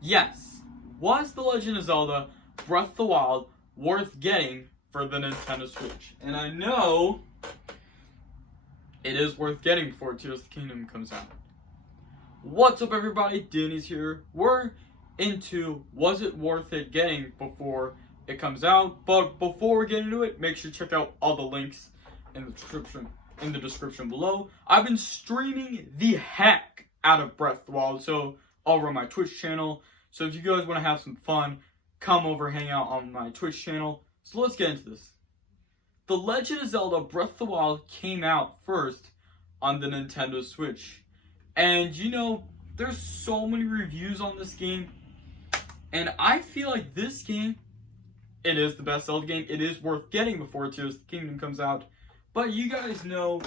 Yes, was The Legend of Zelda Breath of the Wild worth getting for the Nintendo Switch? And I know it is worth getting before Tears of the Kingdom comes out. What's up, everybody? Danny's here. We're into was it worth it getting before it comes out. But before we get into it, make sure to check out all the links in the description below. I've been streaming the heck out of Breath of the Wild, so over on my Twitch channel. So if you guys want to have some fun, come over, hang out on my Twitch channel. So let's get into this. The Legend of Zelda Breath of the Wild came out first on the Nintendo Switch. And you know, there's so many reviews on this game. And I feel like this game, it is the best Zelda game. It is worth getting before Tears of the Kingdom comes out. But you guys know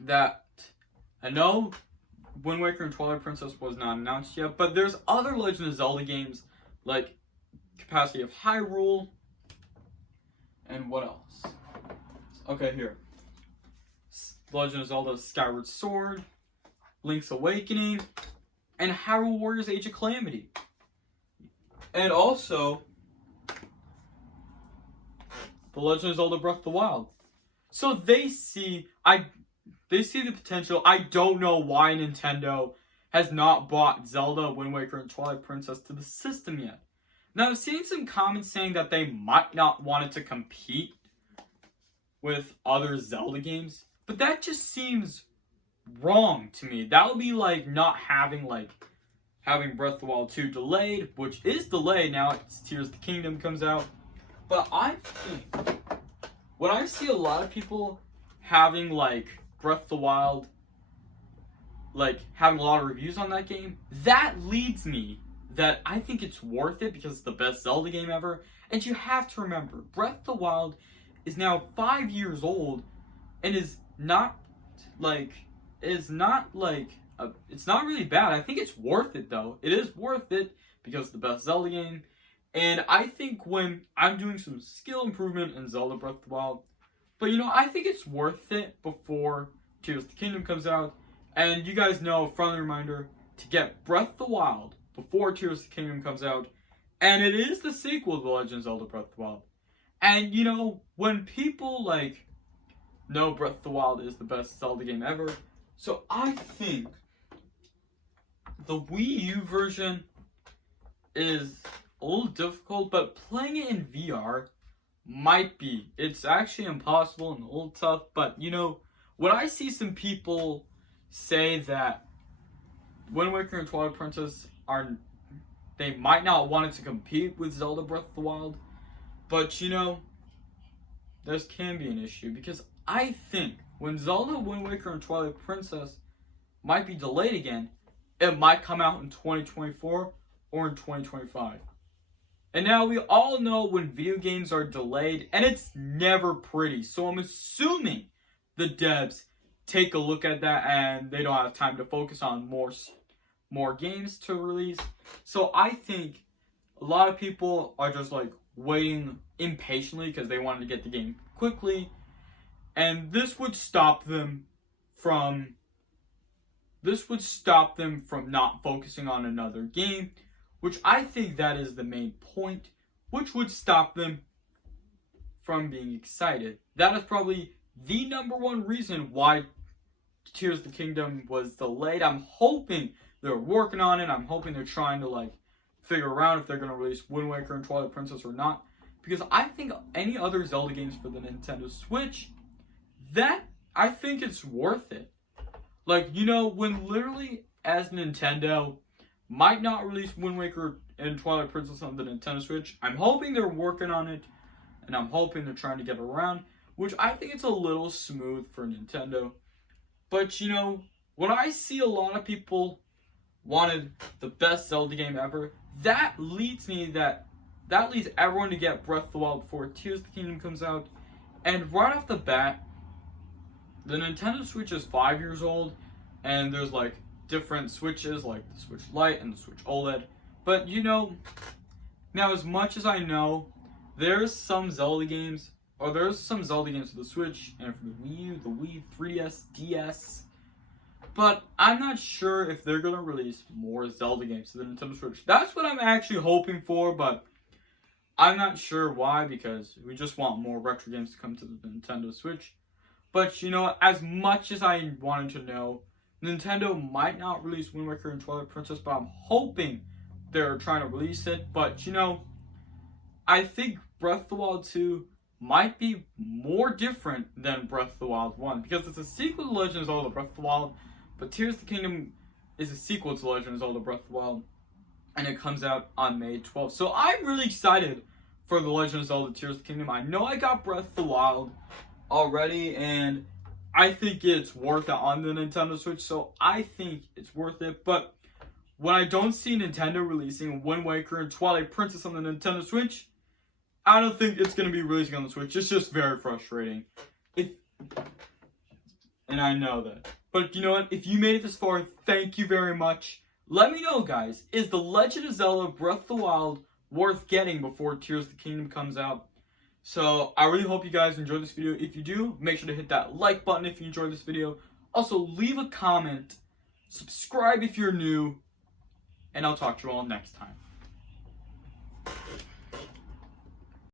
that, I know Wind Waker and Twilight Princess was not announced yet, but there's other Legend of Zelda games like Capacity of Hyrule, and what else? Okay, here. Legend of Zelda Skyward Sword, Link's Awakening, and Hyrule Warriors Age of Calamity. And also, The Legend of Zelda Breath of the Wild. So they see the potential. I don't know why Nintendo has not brought Zelda, Wind Waker, and Twilight Princess to the system yet. Now, I've seen some comments saying that they might not want it to compete with other Zelda games, but that just seems wrong to me. That would be like not having Breath of the Wild 2 delayed, which is delayed now. It's Tears of the Kingdom comes out. But I think when I see a lot of people having Breath of the Wild, having a lot of reviews on that game, that leads me that I think it's worth it because it's the best Zelda game ever. And you have to remember, Breath of the Wild is now 5 years old and is not it's not really bad. I think it's worth it though. It is worth it because it's the best Zelda game. And I think when I'm doing some skill improvement in Zelda Breath of the Wild, but you know, I think it's worth it before Tears of the Kingdom comes out. And you guys know, friendly reminder, to get Breath of the Wild before Tears of the Kingdom comes out. And it is the sequel to The Legend of Zelda Breath of the Wild. And you know, when people know Breath of the Wild is the best Zelda game ever, so I think the Wii U version is a little difficult, but playing it in VR might be. It's actually impossible and a little tough, but you know, when I see some people say that Wind Waker and Twilight Princess they might not want it to compete with Zelda Breath of the Wild, but you know, this can be an issue because I think when Zelda, Wind Waker, and Twilight Princess might be delayed again, it might come out in 2024 or in 2025. And now we all know when video games are delayed, and it's never pretty. So I'm assuming the devs take a look at that and they don't have time to focus on more games to release. So I think a lot of people are just waiting impatiently because they wanted to get the game quickly. And this would stop them from not focusing on another game, which I think that is the main point, which would stop them from being excited. That is probably the number one reason why Tears of the Kingdom was delayed. I'm hoping they're working on it. I'm hoping they're trying to figure out if they're going to release Wind Waker and Twilight Princess or not. Because I think any other Zelda games for the Nintendo Switch, that I think it's worth it. You know, when literally as Nintendo might not release Wind Waker and Twilight Princess on the Nintendo Switch, I'm hoping they're working on it, and I'm hoping they're trying to get around, which I think it's a little smooth for Nintendo. But you know, when I see a lot of people wanted the best Zelda game ever, that leads everyone to get Breath of the Wild before Tears of the Kingdom comes out. And right off the bat, the Nintendo Switch is 5 years old, and there's different Switches, like the Switch Lite and the Switch OLED. But you know, now as much as I know, there's some Zelda games for the Switch and for the Wii U, the Wii, 3DS, DS, But I'm not sure if they're going to release more Zelda games to the Nintendo Switch. That's what I'm actually hoping for, but I'm not sure why, because we just want more retro games to come to the Nintendo Switch. But, you know, as much as I wanted to know, Nintendo might not release Wind Waker and Twilight Princess, but I'm hoping they're trying to release it. But, you know, I think Breath of the Wild 2 might be more different than Breath of the Wild 1, because it's a sequel to Legend of Zelda Breath of the Wild, but Tears of the Kingdom is a sequel to Legend of Zelda Breath of the Wild, and it comes out on May 12th. So I'm really excited for the Legend of Zelda Tears of the Kingdom. I know I got Breath of the Wild already, and I think it's worth it on the Nintendo Switch, so I think it's worth it. But when I don't see Nintendo releasing Wind Waker and Twilight Princess on the Nintendo Switch, I don't think it's going to be releasing on the Switch. It's just very frustrating. And I know that. But you know what? If you made it this far, thank you very much. Let me know, guys. Is The Legend of Zelda Breath of the Wild worth getting before Tears of the Kingdom comes out? So, I really hope you guys enjoyed this video. If you do, make sure to hit that like button if you enjoyed this video. Also, leave a comment. Subscribe if you're new. And I'll talk to you all next time.